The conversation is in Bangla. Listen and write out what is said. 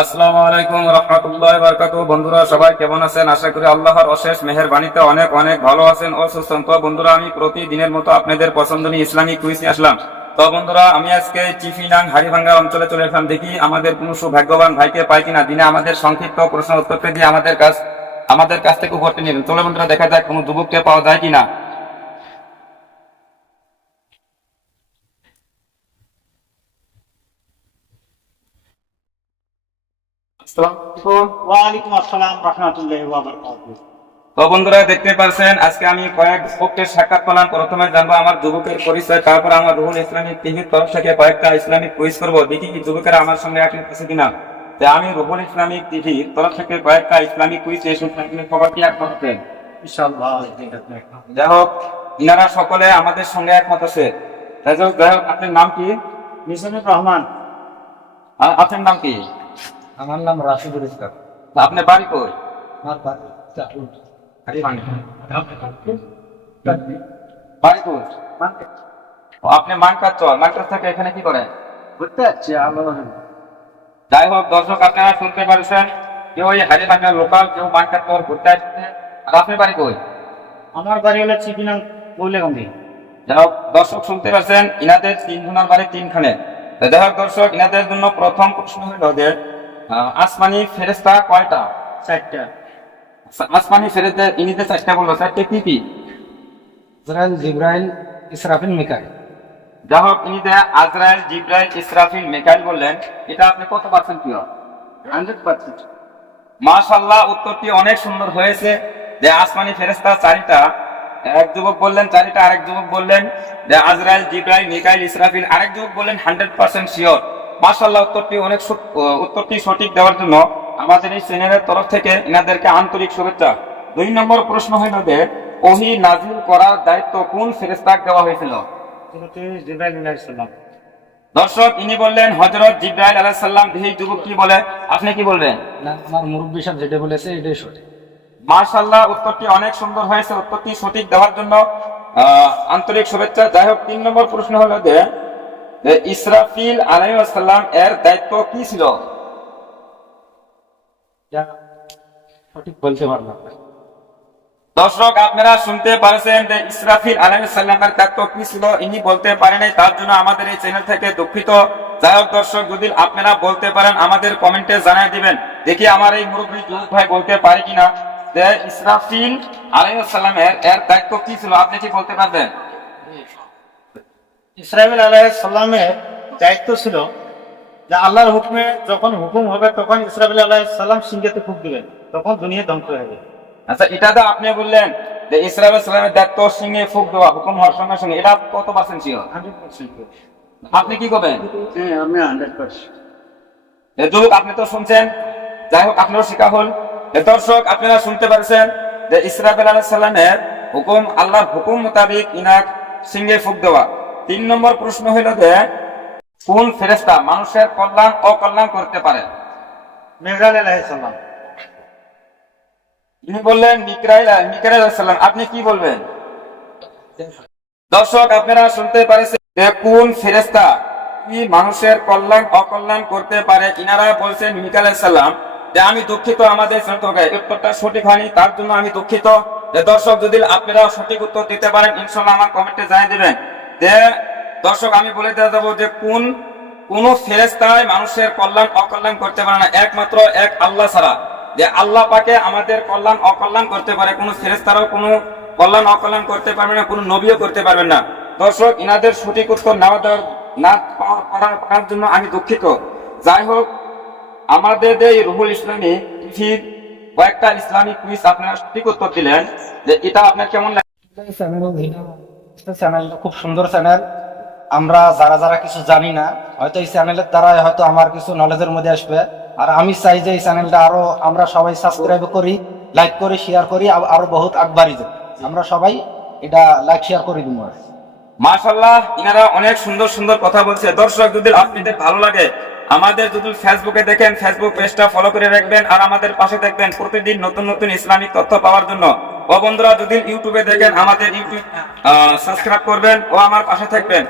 আসসালামু আলাইকুম রহমতুল্লাহি ওয়া বারাকাতুহু। বন্ধুরা সবাই কেমন আছেন? আশা করি আল্লাহর অশেষ মেহেরবানিতে অনেক অনেক ভালো আছেন ও সুস্থ আছেন। তো বন্ধুরা, আমি প্রতিদিনের মতো আপনাদের পছন্দনীয় ইসলামিক কুইজ নিয়ে আসলাম। তো বন্ধুরা, আমি আজকে চিফিনাং হাড়িভাঙ্গা অঞ্চলে চলে আসলাম। দেখি আমাদের কোনো সৌভাগ্যবান ভাইকে পাই কিনা, দিনে আমাদের সংক্ষিপ্ত প্রশ্ন উত্তরটি দিয়ে আমাদের কাছ থেকে উপহারটি নেবেন। চলো বন্ধুরা, দেখা যাক কোনো যুবককে পাওয়া যায় কিনা। আসসালামু আলাইকুম। ওয়ালাইকুম আসসালাম রহমতুল্লাহি ওয়া বারাকাতুহু। তো বন্ধুরা, দেখতে পাচ্ছেন আজকে আমি কয়েক যুবকের সাক্ষাৎ পেলাম। প্রথমে জানবো আমার যুবকের পরিচয়, তারপর আমার রুহুল ইসলামিক টিভির তরফ থেকে কয়েকটা ইসলামিক কুইজ করবো। দেখি কি যুবকেরা আমার সঙ্গে একমত আছে কিনা। তাই আমি রুহুল ইসলামিক টিভির তরফ থেকে কয়েকটা ইসলামিক কুইজ নিয়ে এসেছি। আপনি খবর কি একমত আছেন? ইনশাআল্লাহ। যাই হোক, ইনারা সকলে আমাদের সঙ্গে একমত আছে। যাই হোক, আপনার নাম কি? মিজানুর রহমান। আপনার নাম কি? আমার নাম রাশিদুল ইসলাম। আপনার বাড়ি কই? আমার বাড়ি চাকুর। বাড়ি কই? ও, আপনি মানকার থেকে এখানে কি করেন? ঘুরতে যাচ্ছি আল্লাহ। যাই হোক দর্শক, আপনারা শুনতে পারছেন, কেউ এই হাজিবান্ধার লোকাল, কেউ মানকার ঘুরতে আসছে। আর আপনার বাড়ি কই? আমার বাড়ি হলো চিপিনাং মৌলাগঞ্জি। যাই হোক দর্শক, শুনতে পারছেন ইনাদের তিনজনের বাড়ি তিনখানে। যাই হোক দর্শক, ইনাদের জন্য প্রথম প্রশ্ন হলো যে আসমানি ফেরেশতা কয়টা? 4টা। আসমানি ফেরেশতা ইনিতে 4টা বললো, 4টে কি কি? ইসরাইল, জিব্রাইল, ইসরাফিল, মিকাইল। যাই হোক, ইনিতে আজরাইল, জিব্রাইল, ইসরাফিল, মিকাইল বললেন। এটা আপনি কত পার্সেন্ট কি? 100%। মাশাআল্লাহ, উত্তরটি অনেক সুন্দর হয়েছে। যে আসমানি ফেরেশতা 4টা, এক যুবক বললেন 4টা, আরেক যুবক বললেন যে আজরাইল, জিব্রাইল, মিকাইল, ইসরাফিল, আরেক যুবক বললেন 100% শিওর। মাশাআল্লাহ, উত্তরটি সঠিক দেওয়ার জন্য আমাদের এই চ্যানেলের তরফ থেকে ইনাদেরকে আন্তরিক শুভেচ্ছা। 2 নম্বর প্রশ্ন হইল যে ওহী নাজিল করার দায়িত্ব কোন ফেরেশতাকে দেওয়া হয়েছিল? জিবরাইল আলাইহিস সালাম। দর্শক, ইনি বললেন হযরত জিবরাইল আলাইহিস সালাম। এই যুবক কি বলে? আপনি কি বলবেন? না, আমার মুরব্বী সাহেব যেটা বলেছে এটাই সঠিক। মাশাআল্লাহ, উত্তরটি অনেক সুন্দর হয়েছে। উত্তরটি সঠিক দেওয়ার জন্য আন্তরিক শুভেচ্ছা। যাই হোক, 3 নম্বর প্রশ্ন হলো যে ইসরাফিল আলাইহিস সালাম এর দায়িত্ব কি ছিল? যা সঠিক বলতে পারলাম না। দর্শক, আপনারা শুনতে পারছেন যে ইসরাফিল আলাইহিস সালামের দায়িত্ব কি ছিল, ইনি বলতে পারেন নাই। তার জন্য আমাদের এই চ্যানেল থেকে দুঃখিত। যাই হোক দর্শক, যদি আপনারা বলতে পারেন আমাদের কমেন্টে জানিয়ে দিবেন। দেখি আমার এই মুরব্বী যুবক ভাই বলতে পারে কিনা যে ইসরাফিল আলাইহিস সালামের এর দায়িত্ব কি ছিল। আপনি কি বলতে পারবেন? ইসরাইল আলাইহিস সালামের দায়িত্ব ছিল যে আল্লাহর হুকুমে যখন হুকুম হবে তখন ইসরাইল আলাইহিস সালাম সিংহাতে ফুঁক দিবেন, তখন দুনিয়া ধ্বংস হয়ে যাবে। আচ্ছা, এটা তো আপনি বললেন যে ইসরাইল আলাইহিস সালামের দায়িত্ব সিংহে ফুঁক দেওয়া, হুকুম হওয়ার সঙ্গে সঙ্গে। এটা কত পার্সেন্ট ছিল? 100%। আপনি কি করবেন? হ্যাঁ, আমি 100%। যুবক, আপনি তো শুনছেন। যাই হোক, আপনারও শিক্ষা হল। দর্শক, আপনারা শুনতে পারছেন যে ইসরাফিল আলাইহিস সালামের হুকুম, আল্লাহর হুকুম মোতাবেক ইনাক সিংহে ফুঁক দেওয়া। 3 নম্বর প্রশ্ন হইল যে কোন ফেরেশতা মানুষের কল্যাণ অকল্যাণ করতে পারে? মিকাইল আলাইহিস সালাম। তিনি বললেন মিকাইল আলাইহিস সালাম। আপনি কি বলবেন? দর্শক, আপনারা শুনতে পারেছেন যে কোন ফেরেশতা কি মানুষের কল্যাণ অকল্যাণ করতে পারে। ইনারা বলছেন মিকাইল আলাইহিস সালাম। যে আমি দুঃখিত, আমাদের উত্তরটা সঠিক হয়নি, তার জন্য আমি দুঃখিত। যে দর্শক, যদি আপনারা সঠিক উত্তর দিতে পারেন ইনশাআল্লাহ আমার কমেন্টে জানিয়ে দিবেন। যে দর্শক, আমি বলে দেওয়া যাবো যে কোন ফেরেশতায় মানুষের কল্যাণ অকল্যাণ করতে পারে না, একমাত্র এক আল্লাহ ছাড়া। যে আল্লাহ পাকে আমাদের কল্যাণ অকল্যাণ করতে পারে, কোন ফেরেশতারাও কোনো কল্যাণ অকল্যাণ করতে পারবে না, কোন নবীও করতে পারবেন না। দর্শক, ইনাদের সঠিক উত্তর না পাওয়ার জন্য আমি দুঃখিত। যাই হোক, আমাদের এই রুহুল ইসলামী টিভির কয়েকটা ইসলামিক কুইজ আপনারা সঠিক উত্তর দিলেন। যে এটা আপনার কেমন লাগে? চ্যানেলটা খুব সুন্দর চ্যানেল। আমরা যারা যারা কিছু জানি না, হয়তো এই চ্যানেলের দ্বারা হয়তো আমার কিছু নলেজের মধ্যে আসবে। আর আমি চাই যে এই চ্যানেলটা আরো আমরা সবাই সাবস্ক্রাইব করি, লাইক করি, শেয়ার করি, আরো বহুত আগবাড়ি যাই। আমরা সবাই এটা লাইক শেয়ার করে দিব। মাশাআল্লাহ, ইনারা অনেক সুন্দর সুন্দর কথা বলছে। দর্শক, যদি আপনাদের ভালো লাগে, আমাদের যদি ফেসবুকে দেখেন ফেসবুক পেজটা ফলো করে রাখবেন, আর আমাদের পাশে থাকবেন প্রতিদিন নতুন নতুন ইসলামিক তথ্য পাওয়ার জন্য। ও বন্ধুরা, যদি ইউটিউবে দেখেন আমাদের ইউটিউব সাবস্ক্রাইব করবেন ও আমার পাশে থাকবেন।